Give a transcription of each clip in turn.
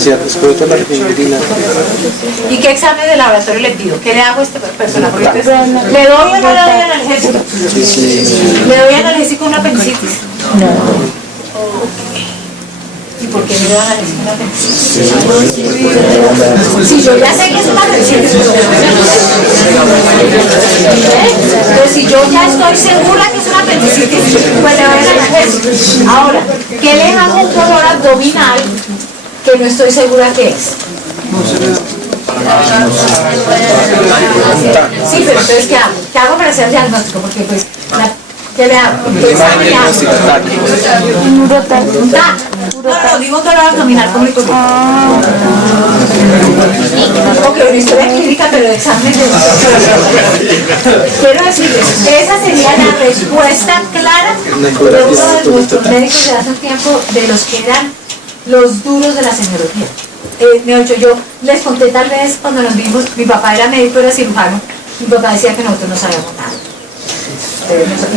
hacia después de la insulina. ¿Y qué examen de laboratorio le pido? ¿Qué le hago a esta persona? Porque entonces, ¿le doy o no le doy analgésico? ¿Le doy analgésico a una apendicitis? No. ¿Y por qué me doy analgésico a una apendicitis? Si yo ya sé que es una apendicitis, entonces si yo ya estoy segura que es una apendicitis, pues le doy analgésico. Ahora, ¿qué le hago a un dolor abdominal que no estoy segura que es? Sí, pero entonces ¿qué hago? ¿Qué hago para hacer el diagnóstico? Porque pues, ¿qué le hago? ¿Qué examen le hago? Un TAC. No, digo un dolor abdominal común y corriente. Ok, una historia clínica, pero de exámenes de... Quiero decirles, esa sería la respuesta clara de uno de nuestros médicos de hace un tiempo, de los que eran los duros de la semiología. Yo les conté tal vez cuando nos vimos, mi papá era médico, era cirujano, mi papá decía que nosotros no sabíamos nada.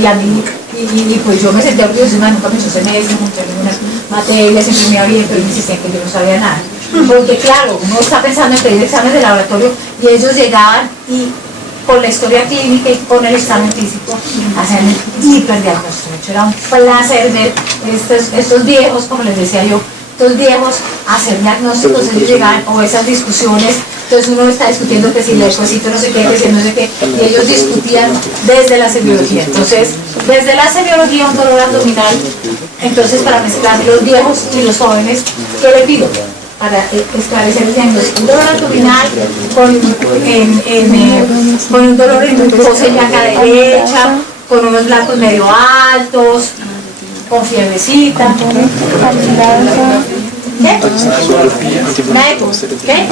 Y a mí, y pues yo me senté orgullosa, nunca me hizo médico, nunca ninguna materia, siempre me iba bien, pero me insistían que yo no sabía nada. Porque claro, uno está pensando en pedir exámenes de laboratorio y ellos llegaban y con la historia clínica y con el examen físico hacían el hiperdiagnóstico. Era un placer ver estos viejos, como les decía yo, estos viejos hacer diagnósticos, ellos llegaban, o esas discusiones, entonces uno está discutiendo que si el cosito no sé qué, que si no sé qué, y ellos discutían desde la semiología. Entonces, desde la semiología, un dolor abdominal, entonces para mezclar los viejos y los jóvenes, ¿qué le pido? Para esclarecer el diagnóstico, un dolor abdominal con un dolor en mucosa ilíaca derecha, con unos blancos medio altos, con fiebrecita. ¿Qué? Una eco. ¿Qué?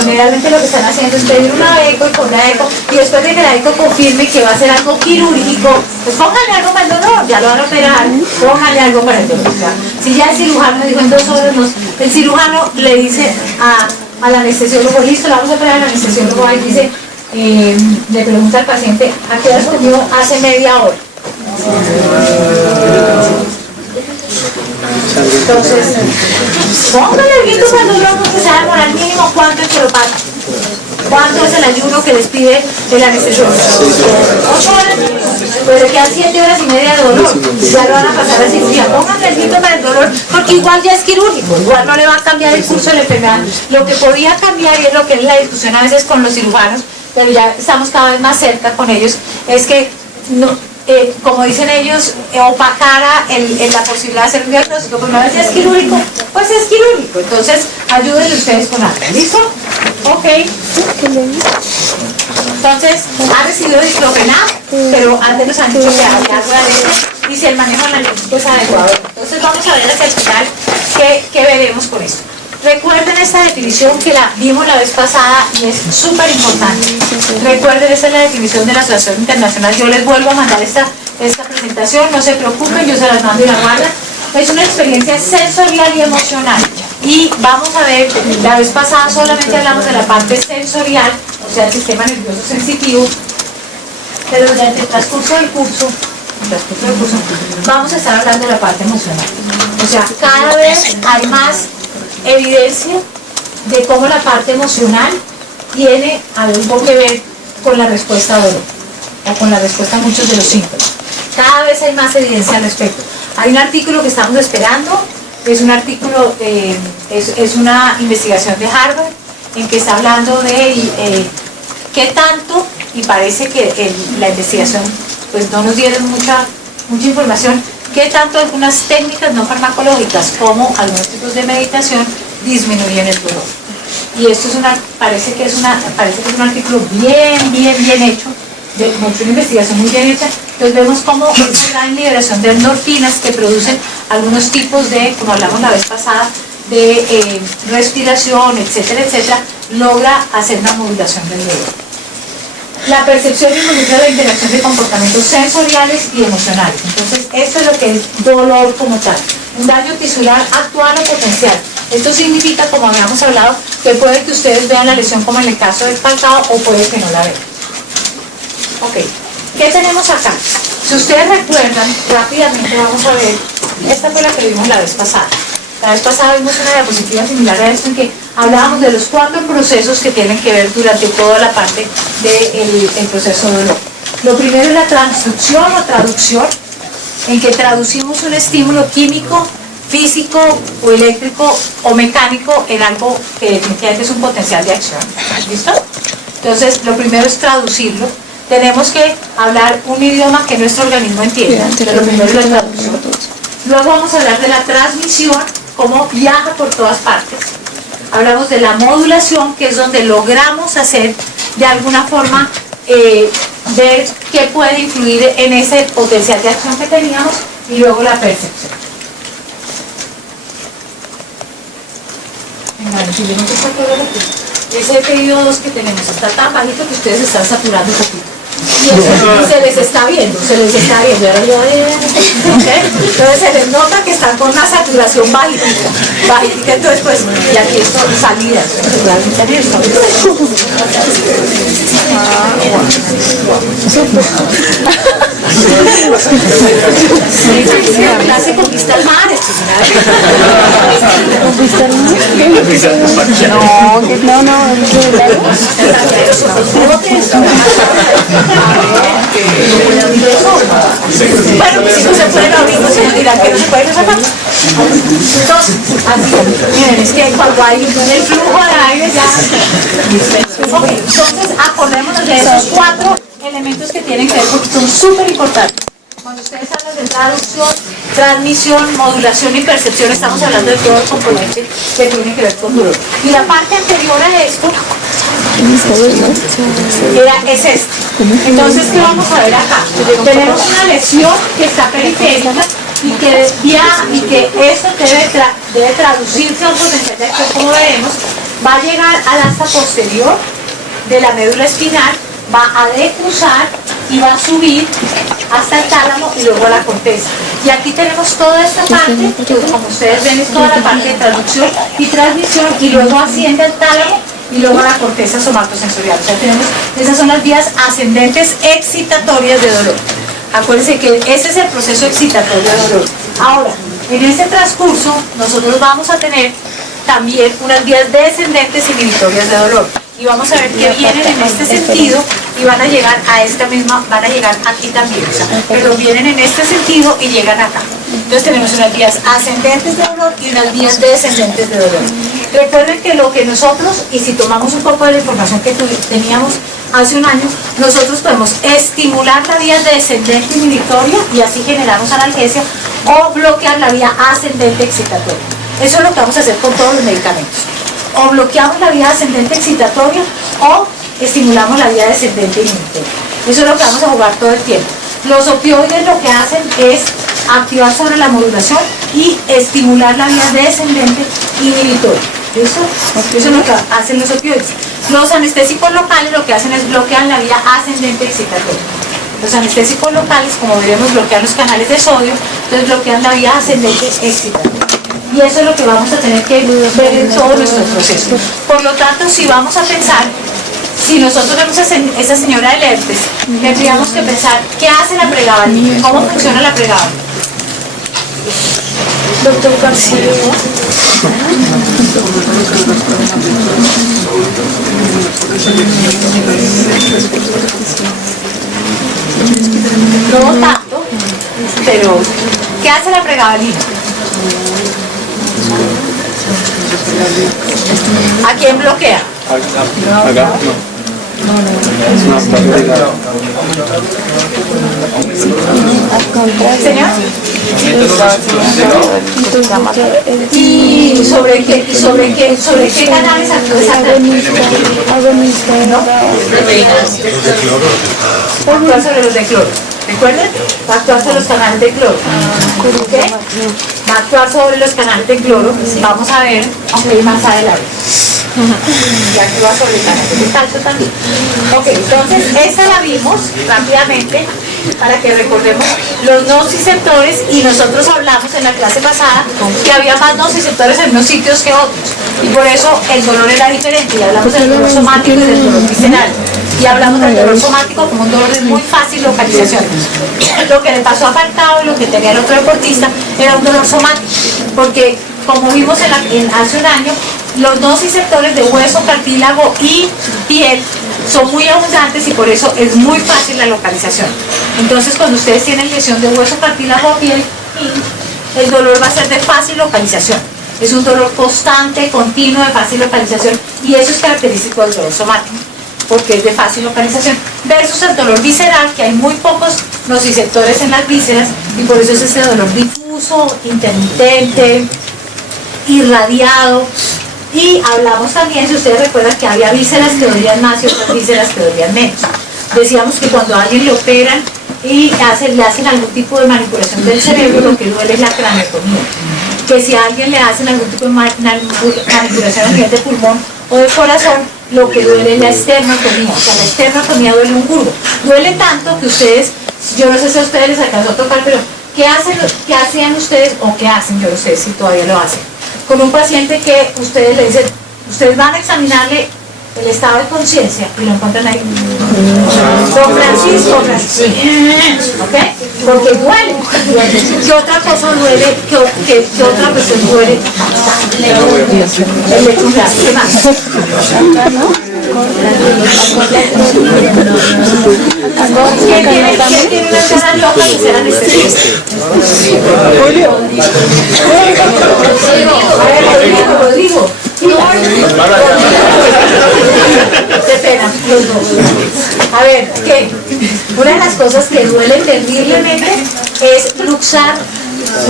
Generalmente lo que están haciendo es pedir una eco y con la eco, y después de que la eco confirme que va a ser algo quirúrgico, pues pónganle algo para el dolor, ya lo van a operar, pónganle algo para el dolor. Si ya el cirujano dijo en 2 horas, el cirujano le dice al anestesiólogo, listo, la vamos a operar, el anestesiólogo ahí dice, le pregunta al paciente, ¿a qué hora comió hace media hora? Entonces, póngale el guito cuando uno se sabe demorar mínimo cuánto es que lo pasa. ¿Cuánto es el ayuno que les pide el anestesiólogo? 8 horas mínimo. Pero le quedan 7 horas y media de dolor. Ya lo van a pasar a cirugía. Pónganle el guito para el dolor, porque igual ya es quirúrgico. Igual no le va a cambiar el curso de la enfermedad. Lo que podía cambiar, y es lo que es la discusión a veces con los cirujanos, pero ya estamos cada vez más cerca con ellos, es que no, como dicen ellos, opacara la posibilidad de hacer un diagnóstico. Pues una vez es quirúrgico, pues es quirúrgico. Entonces, ayúdenle ustedes con algo. ¿Listo? Ok. Entonces, ha recibido diclofenac, pero antes nos han dicho que había algo adentro, y si el manejo analítico es adecuado. Entonces, vamos a ver hacia el final qué veremos con esto. Recuerden esta definición que la vimos la vez pasada y es súper importante. Recuerden, esta es la definición de la Asociación Internacional. Yo les vuelvo a mandar esta presentación, no se preocupen, yo se las mando y la guardan. Es una experiencia sensorial y emocional. Y vamos a ver, la vez pasada solamente hablamos de la parte sensorial, o sea, el sistema nervioso sensitivo, pero durante el transcurso del curso vamos a estar hablando de la parte emocional. O sea, cada vez hay más evidencia de cómo la parte emocional tiene algo que ver con la respuesta a dolor o con la respuesta a muchos de los síntomas. Cada vez hay más evidencia al respecto. Hay un artículo que estamos esperando, es un artículo, es una investigación de Harvard en que está hablando de qué tanto, y parece que la investigación pues no nos dieron mucha información, qué tanto algunas técnicas no farmacológicas como algunos tipos de meditación disminuyen el dolor. Y esto parece que es un artículo bien hecho, de una investigación muy bien hecha. Entonces vemos cómo esa gran liberación de endorfinas que producen algunos tipos de, como hablamos la vez pasada, de respiración, etcétera, logra hacer una modulación del dolor. La percepción involucra la interacción de comportamientos sensoriales y emocionales. Entonces, esto es lo que es dolor como tal. Un daño tisular actual o potencial. Esto significa, como habíamos hablado, que puede que ustedes vean la lesión como en el caso del párpado o puede que no la vean. Ok, ¿qué tenemos acá? Si ustedes recuerdan, rápidamente vamos a ver, esta fue la que vimos la vez pasada. La vez pasada vimos una diapositiva similar a esto en que hablábamos de los 4 procesos que tienen que ver durante toda la parte del proceso de dolor. Lo primero es la transducción o traducción, en que traducimos un estímulo químico, físico o eléctrico o mecánico en algo que definitivamente es un potencial de acción. ¿Listo? Entonces, lo primero es traducirlo. Tenemos que hablar un idioma que nuestro organismo entienda. Lo primero es la traducción. Luego vamos a hablar de la transmisión, cómo viaja por todas partes. Hablamos de la modulación, que es donde logramos hacer de alguna forma ver qué puede influir en ese potencial de acción que teníamos, y luego la percepción. Venga, si yo no sé cuánto ver aquí. Ese periodo 2 que tenemos está tan bajito que ustedes están saturando un poquito. Y eso se les está viendo, entonces se les nota que están con una saturación bajita, entonces pues, y aquí son salidas, clase conquista el mar, bueno, mis hijos se pueden abrir, no se dirán que no se pueden sacar. Entonces, así, miren, es que cuando hay el flujo de aire ya. Ok, entonces acordémonos de esos 4 elementos que tienen que ver porque son súper importantes. Cuando ustedes hablan de traducción, transmisión, modulación y percepción, estamos hablando de todo el componente que tiene que ver con dolor. Y la parte anterior a esto es este. Entonces, ¿qué vamos a ver acá? Tenemos una lesión que está periférica y que esto debe traducirse a un potencial de acción, como veremos, va a llegar al asta posterior de la médula espinal, va a decruzar y va a subir hasta el tálamo y luego a la corteza. Y aquí tenemos toda esta parte, que como ustedes ven es toda la parte de traducción y transmisión, y luego asciende al tálamo y luego a la corteza somatosensorial. O sea, esas son las vías ascendentes excitatorias de dolor. Acuérdense que ese es el proceso excitatorio de dolor. Ahora, en este transcurso, nosotros vamos a tener también unas vías descendentes inhibitorias de dolor. Y vamos a ver que vienen en este sentido y van a llegar a esta misma, van a llegar aquí también, o sea, pero vienen en este sentido y llegan acá. Entonces tenemos unas vías ascendentes de dolor y unas vías descendentes de dolor. Recuerden que lo que nosotros, y si tomamos un poco de la información que teníamos hace un año, nosotros podemos estimular la vía descendente inhibitoria y así generamos analgesia, o bloquear la vía ascendente excitatoria. Eso es lo que vamos a hacer con todos los medicamentos. O bloqueamos la vía ascendente excitatoria o estimulamos la vía descendente inhibitoria. Eso es lo que vamos a jugar todo el tiempo. Los opioides lo que hacen es activar sobre la modulación y estimular la vía descendente inhibitoria. ¿Listo? Eso es lo que hacen los opioides. Los anestésicos locales lo que hacen es bloquear la vía ascendente excitatoria. Los anestésicos locales, como veremos, bloquean los canales de sodio, entonces bloquean la vía ascendente excitatoria. Y eso es lo que vamos a tener que ver en todo nuestro proceso. Por lo tanto, si vamos a pensar, si nosotros vemos a esa señora del herpes, tendríamos que pensar, ¿qué hace la pregabalina? ¿Cómo funciona la pregabalina? Doctor García. No tanto, pero ¿qué hace la pregabalina? ¿A quién bloquea? Acá, no. ¿Señor? ¿Y sobre qué canales actúa esa ¿no? Actuar sobre los de cloro. ¿Recuerden? Va a actuar sobre los canales de cloro. ¿Qué? Va a actuar sobre los canales de cloro. Vamos a ver, aunque más adelante. Y actúa sobre el canal de calcio también. Ok, entonces esta la vimos rápidamente para que recordemos los nociceptores, y nosotros hablamos en la clase pasada que había más nociceptores en unos sitios que otros y por eso el dolor era diferente, y hablamos del dolor somático y del dolor visceral, y hablamos del dolor somático como un dolor de muy fácil localización. Lo que le pasó a Falcao y lo que tenía el otro deportista era un dolor somático, porque como vimos hace un año, los nociceptores de hueso, cartílago y piel son muy abundantes y por eso es muy fácil la localización. Entonces, cuando ustedes tienen lesión de hueso, cartílago o piel, el dolor va a ser de fácil localización. Es un dolor constante, continuo, de fácil localización, y eso es característico del dolor somático, porque es de fácil localización, versus el dolor visceral, que hay muy pocos nociceptores en las vísceras, y por eso es ese dolor difuso, intermitente, irradiado. Y hablamos también, si ustedes recuerdan, que había vísceras que dolían más y otras vísceras que dolían menos. Decíamos que cuando a alguien le operan y le hacen algún tipo de manipulación del cerebro, lo que duele es la craneotomía. Que si a alguien le hacen algún tipo de manipulación a nivel de pulmón o de corazón, lo que duele es la esternotomía. O sea, la esternotomía duele un curvo. Duele tanto que ustedes, yo no sé si a ustedes les alcanzó a tocar, pero ¿qué hacían ustedes o qué hacen? Yo no sé si todavía lo hacen. Con un paciente que ustedes le dicen, ustedes van a examinarle el estado de conciencia y lo encuentran ahí. Don Francisco, ¿ok? Porque duele. ¿Qué otra cosa duele? ¿Qué otra persona duele? El lechuga. ¿Qué más? ¿Quién tiene unas ganas locas de ser anestesista? Julio. Rodrigo. De pena, los dos. A ver, ¿qué? Una de las cosas que duele terriblemente es luxar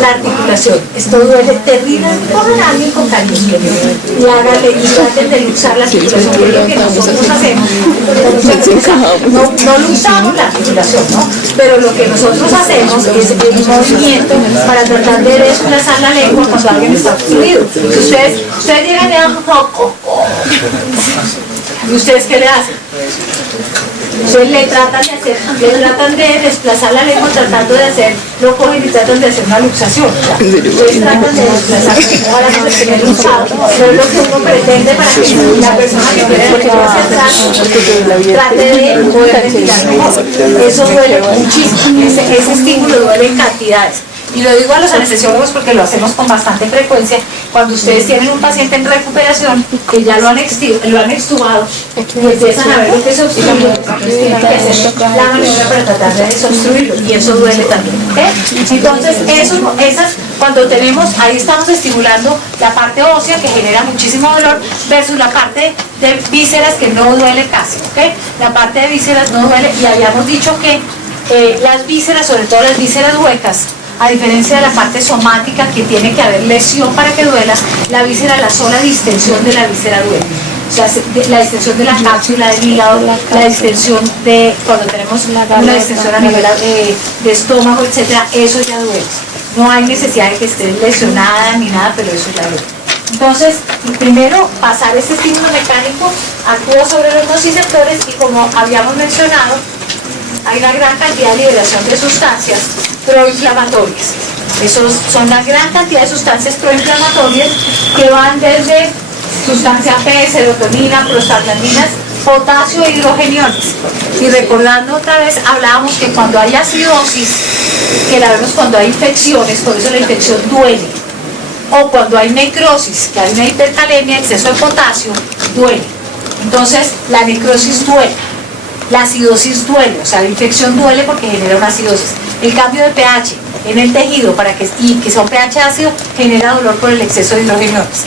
la articulación. Esto duele terriblemente. Pongan a alguien con cariño y háganle y traten de luxar la articulación, que es lo que nosotros hacemos. No luxamos la articulación, ¿no? Pero lo que nosotros hacemos es el movimiento para tratar de desplazar la lengua cuando alguien está obstruido. Ustedes llegan y dan ¿y ustedes qué le hacen? Ustedes le tratan de desplazar la lengua tratando de hacer, lo cogen y tratan de hacer una luxación. O sea, ustedes tratan de desplazar la lengua para que se quede luxado, pero es lo que uno pretende para que la persona que quiere atrás trate de poder ventilar mejor. Eso duele muchísimo, ese estímulo duele en cantidades. Y lo digo a los anestesiólogos porque lo hacemos con bastante frecuencia. Cuando ustedes tienen un paciente en recuperación que ya lo han extubado y empiezan a ver lo que se obstruye, entonces tienen que hacer la maniobra para tratar de desobstruirlo, y eso duele también, ¿okay? Entonces, cuando tenemos, ahí estamos estimulando la parte ósea que genera muchísimo dolor versus la parte de vísceras que no duele casi, ¿okay? La parte de vísceras no duele, y habíamos dicho que las vísceras, sobre todo las vísceras huecas, a diferencia de la parte somática, que tiene que haber lesión para que duela, la víscera, la sola distensión de la víscera duele. O sea, la distensión de la cápsula del hígado, la distensión de, cuando tenemos una distensión a nivel de estómago, etcétera, eso ya duele. No hay necesidad de que esté lesionada ni nada, pero eso ya duele. Entonces, primero, pasar este estímulo mecánico actúa sobre los nociceptores y, como habíamos mencionado, hay una gran cantidad de liberación de sustancias proinflamatorias. Esos son una gran cantidad de sustancias proinflamatorias que van desde sustancia P, serotonina, prostaglandinas, potasio e hidrogeniones. Y recordando otra vez, hablábamos que cuando hay acidosis, que la vemos cuando hay infecciones, por eso la infección duele. O cuando hay necrosis, que hay una hipercalemia, exceso de potasio, duele. Entonces, la necrosis duele. La acidosis duele, o sea, la infección duele porque genera una acidosis. El cambio de pH en el tejido y que sea un pH ácido genera dolor por el exceso de hidrogeniones.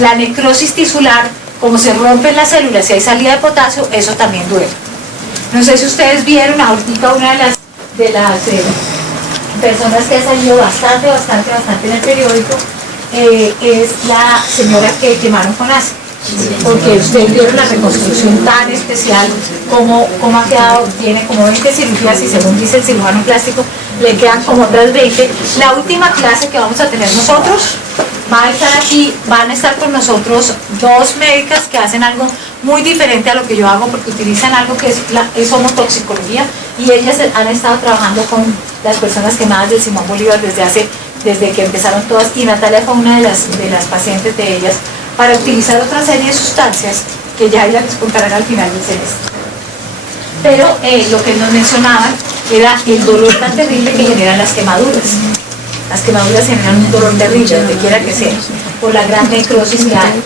La necrosis tisular, como se rompen las células y hay salida de potasio, eso también duele. No sé si ustedes vieron ahorita una de las personas que ha salido bastante en el periódico, es la señora que quemaron con ácido. Porque ustedes vieron la reconstrucción tan especial, como ha quedado, tiene como 20 cirugías y según dice el cirujano plástico, le quedan como otras 20. La última clase que vamos a tener nosotros, va a estar aquí, van a estar con nosotros dos médicas que hacen algo muy diferente a lo que yo hago, porque utilizan algo que es homotoxicología, y ellas han estado trabajando con las personas quemadas del Simón Bolívar desde que empezaron todas, y Natalia fue una de las pacientes de ellas, para utilizar otra serie de sustancias que ya les contarán al final del semestre. Pero lo que nos mencionaban era el dolor tan terrible que generan las quemaduras. Las quemaduras generan un dolor terrible, donde quiera que sea, por la gran necrosis que hay.